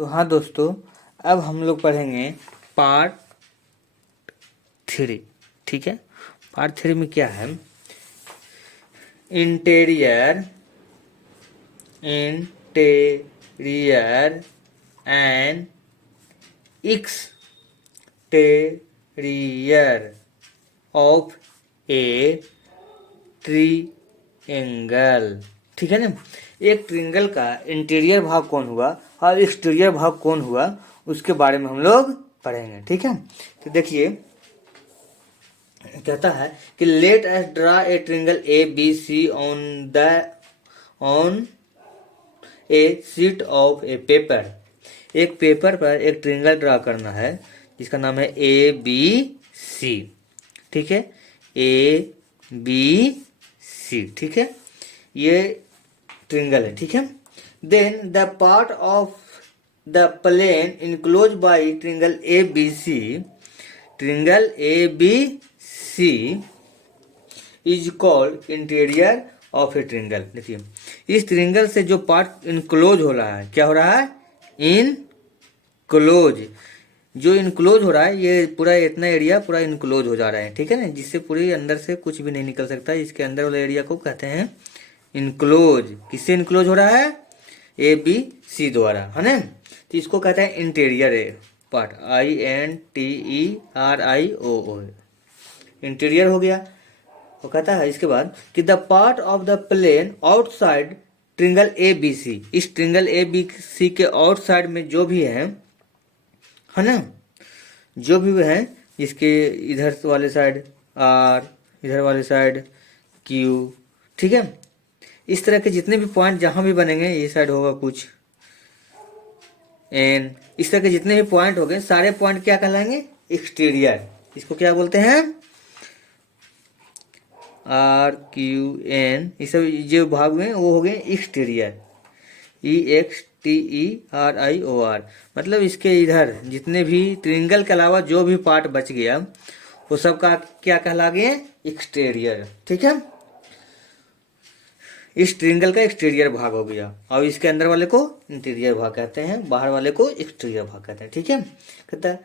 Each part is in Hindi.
तो हाँ दोस्तों, अब हम लोग पढ़ेंगे पार्ट 3। ठीक है, पार्ट 3 में क्या है? Interior and exterior of a triangle. ठीक है ना, एक ट्रायंगल का इंटीरियर भाग कौन हुआ और एक्सटीरियर भाग कौन हुआ, उसके बारे में हम लोग पढ़ेंगे। ठीक है, तो देखिए कहता है कि let us draw a triangle A B C on a sheet of a paper. एक पेपर पर एक ट्रायंगल ड्रा करना है जिसका नाम है ए बी सी। ठीक है, ए बी सी। ठीक है, ये ट्रायंगल है। ठीक है, then the part of the plane enclose by triangle A B C, triangle A B C is called interior of a triangle. देखिए, इस ट्रायंगल से जो पार्ट इनक्लोज हो रहा है, क्या हो रहा है? इनक्लोज। जो इनक्लोज हो रहा है, ये पूरा इतना एरिया पूरा इनक्लोज हो जा रहा है। ठीक है ना, जिससे पूरी अंदर से कुछ भी नहीं निकल सकता। इसके अंदर वाले एरिया को कहते हैं इनक्लोज। किससे इनक्लोज हो रहा है? ए बी सी द्वारा, है ना। तो इसको कहते हैं इंटीरियर पार्ट, INTERIO, इंटीरियर हो गया। वो कहता है इसके बाद कि the part of the plane outside triangle A B C, इस ट्रायंगल ए बी सी के आउटसाइड में जो भी है ना, जो भी है, इसके इधर वाले साइड आर, इधर वाले साइड क्यू। ठीक है, इस तरह के जितने भी पॉइंट जहां भी बनेंगे, ये साइड होगा कुछ एन, इस तरह के जितने भी पॉइंट हो गए, सारे पॉइंट क्या कहलाएंगे? एक्सटीरियर। इसको क्या बोलते हैं? आर क्यू एन, ये सब जो भाग हुए वो हो गए एक्सटीरियर। EXTERIOR, मतलब इसके इधर जितने भी ट्रायंगल के अलावा जो भी पार्ट बच गया वो सब का क्या कहला गए? एक्सटीरियर। ठीक है, इस ट्रायंगल का एक्सटीरियर भाग हो गया, और इसके अंदर वाले को इंटीरियर भाग कहते हैं, बाहर वाले को एक्सटीरियर भाग कहते हैं। ठीक है, कहता है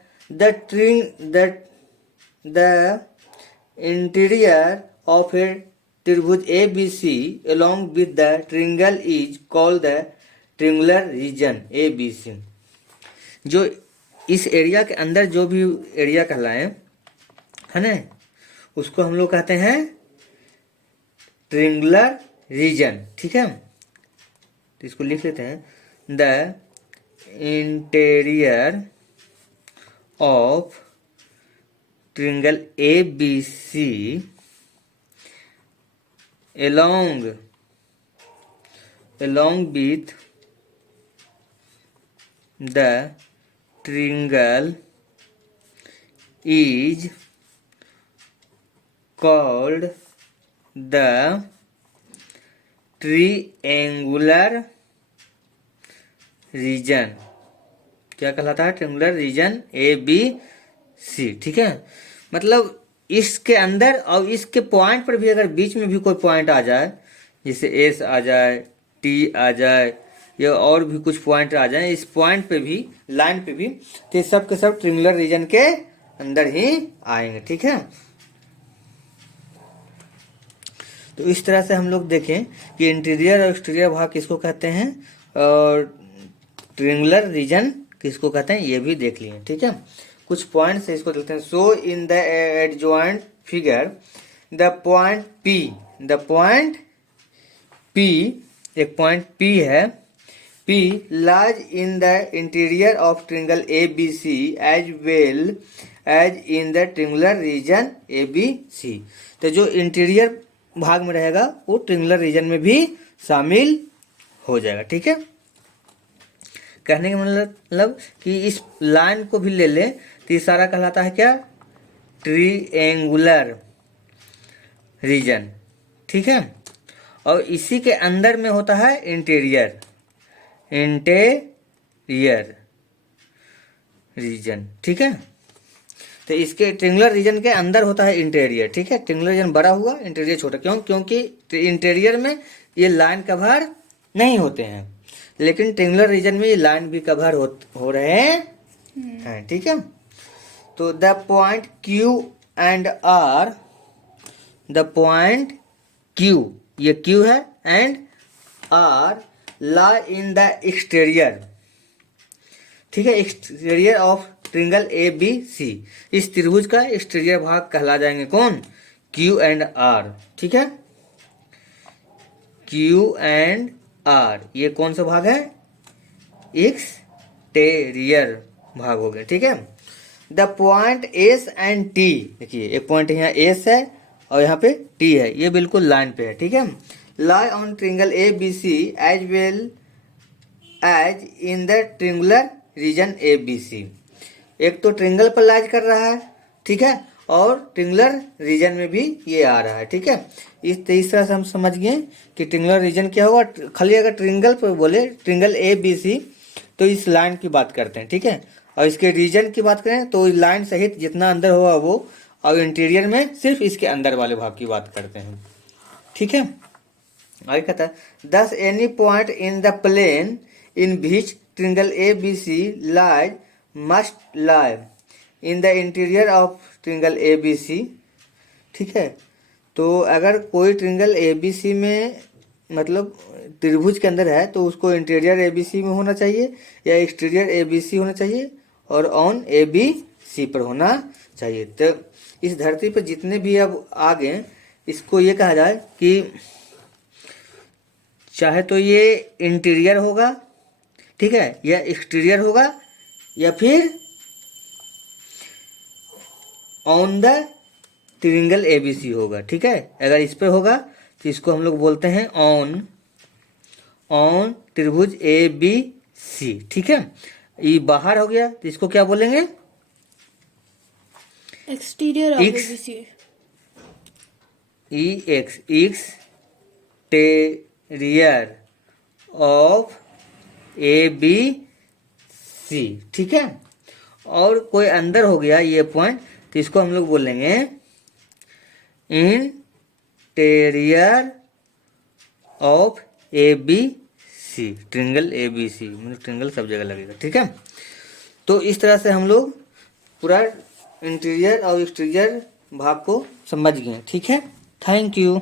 द इंटीरियर ऑफ ए त्रिभुज A B C along with the triangle is called the triangular region A B C. जो इस एरिया के अंदर जो भी एरिया कहलाए, है ना, उसको हम लोग कहते हैं ट्रायंगुलर रीजन। ठीक है, तो इसको लिख लेते हैं, the interior of triangle A B C along with the triangle is called the triangular region। क्या कहलाता है? Triangular region A B C. ठीक है, मतलब इसके अंदर और इसके पॉइंट पर भी अगर बीच में भी कोई पॉइंट आ जाए, जैसे एस आ जाए, टी आ जाए, या और भी कुछ पॉइंट आ जाए इस पॉइंट पे भी, लाइन पे भी, तो सब के सब ट्रायंगुलर रीजन के अंदर ही आएंगे। ठीक है, तो इस तरह से हम लोग देखें कि इंटीरियर और एक्सटीरियर भाग किसको कहते हैं और ट्रायंगुलर रीजन किसको कहते हैं, ये भी देख लिए। ठीक है, कुछ पॉइंट्स है, इसको देखते हैं। So in the adjoint figure the point पी, एक पॉइंट P है, P lies in the interior of triangle A B C as well as in the triangular region A B C. तो जो इंटीरियर भाग में रहेगा वो ट्रायंगुलर रीजन में भी शामिल हो जाएगा। ठीक है, कहने का मतलब कि इस लाइन को भी ले ले तो ये सारा कहलाता है क्या? Triangular region. ठीक है, और इसी के अंदर में होता है इंटीरियर रीजन। ठीक है, तो इसके ट्रायंगुलर रीजन के अंदर होता है इंटीरियर। ठीक है, ट्रायंगुलर रीजन बड़ा हुआ, इंटीरियर छोटा। क्यों? क्योंकि इंटीरियर में ये लाइन कवर नहीं होते हैं। लेकिन ट्रिंगुलर रीजन में ये लाइन भी कवर हो रहे हैं, ठीक है। तो the point Q and R, the point Q, ये क्यू है, and R lie in the exterior, ठीक है, exterior of triangle A B C. इस त्रिभुज का एक्सटीरियर भाग कहला जाएंगे कौन? क्यू एंड आर, ठीक है। क्यू एंड आर ये कौन सा भाग है? एक्सटीरियर भाग हो गया, ठीक है। The point S and T, देखिए एक पॉइंट यहाँ एस है और यहाँ पे टी है, ये बिल्कुल लाइन पे है, ठीक है। Lie on triangle A B C as well as in the triangular region A B C. एक तो ट्रिंगल पर लाइज कर रहा है, ठीक है, और ट्रिंगुलर रीजन में भी ये आ रहा है, ठीक है। इस तरह से हम समझ गए कि ट्रिंगुलर रीजन क्या होगा। खाली अगर ट्रिंगल पर बोले, ट्रिंगल ए बी सी, तो इस लाइन की बात करते हैं, ठीक है। और इसके रीजन की बात करें तो लाइन सहित जितना अंदर होगा वो, और इंटीरियर में सिर्फ इसके अंदर वाले भाग की बात करते हैं, ठीक है। आगे कहता है, thus any point in the plane in which triangle A B C lies must lie in the interior of triangle A B C, ठीक है। तो अगर कोई ट्रिंगल ए बी सी में, मतलब त्रिभुज के अंदर है, तो उसको इंटीरियर ए बी सी में होना चाहिए या एक्सटीरियर ए बी सी होना चाहिए और ऑन ए बी सी पर होना चाहिए। तो इस धरती पर जितने भी अब आ गए, इसको ये कहा जाए कि चाहे तो ये इंटीरियर होगा, ठीक है, या एक्सटीरियर होगा, या फिर ऑन द ट्रिंगल एबीसी होगा, ठीक है। अगर इस पे होगा तो इसको हम लोग बोलते हैं ऑन त्रिभुज ए बी सी, ठीक है। ये बाहर हो गया तो इसको क्या बोलेंगे? Exterior of ABC, exterior of A B C, ठीक है। और कोई अंदर हो गया ये पॉइंट, तो इसको हम लोग बोलेंगे interior of A B C, triangle A B C, मतलब ट्रिंगल सब जगह लगेगा, ठीक है। तो इस तरह से हम लोग पूरा इंटीरियर और एक्सटीरियर भाग को समझ गए, ठीक है। Thank you.